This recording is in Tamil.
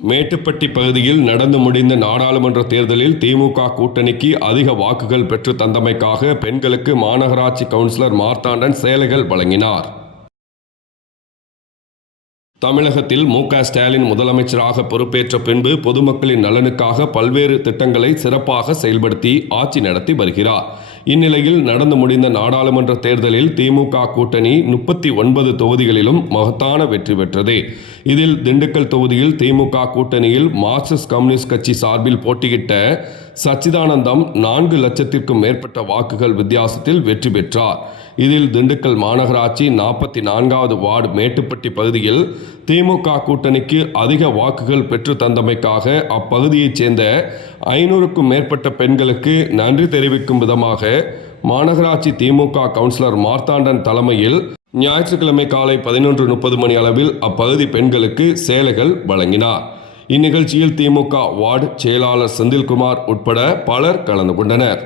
மேட்டுப்பட்டி பகுதியில் நடந்து முடிந்த நாடாளுமன்ற தேர்தலில் திமுக கூட்டணிக்கு அதிக வாக்குகள் பெற்று தந்தமைக்காக பெண்களுக்கு மாநகராட்சி கவுன்சிலர் மார்த்தாண்டன் சேலைகள் வழங்கினார். தமிழகத்தில் மு.க.ஸ்டாலின் முதலமைச்சராக பொறுப்பேற்ற பின்பு பொதுமக்களின் நலனுக்காக பல்வேறு திட்டங்களை சிறப்பாக செயல்படுத்தி ஆட்சி நடத்தி வருகிறார். இந்நிலையில் நடந்து முடிந்த நாடாளுமன்ற தேர்தலில் திமுக கூட்டணி 39 தொகுதிகளிலும் மகத்தான வெற்றி பெற்றது. இதில் திண்டுக்கல் தொகுதியில் திமுக கூட்டணியில் மார்க்சிஸ்ட் கம்யூனிஸ்ட் கட்சி சார்பில் போட்டியிட்ட சச்சிதானந்தம் 4 லட்சத்திற்கும் மேற்பட்ட வாக்குகள் வித்தியாசத்தில் வெற்றி பெற்றார். இதில் திண்டுக்கல் மாநகராட்சி 44வது வார்டு மேட்டுப்பட்டி பகுதியில் திமுக கூட்டணிக்கு அதிக வாக்குகள் பெற்று தந்தமைக்காக அப்பகுதியைச் சேர்ந்த 500க்கும் மேற்பட்ட பெண்களுக்கு நன்றி தெரிவிக்கும் விதமாக மாநகராட்சி திமுக கவுன்சிலர் மார்த்தாண்டன் தலைமையில் ஞாயிற்றுக்கிழமை காலை 11:30 மணி அளவில் அப்பகுதி பெண்களுக்கு சேலைகள் வழங்கினார். இந்நிகழ்ச்சியில் திமுக வார்டு செயலாளர் செந்தில்குமார் உட்பட பலர் கலந்து கொண்டனர்.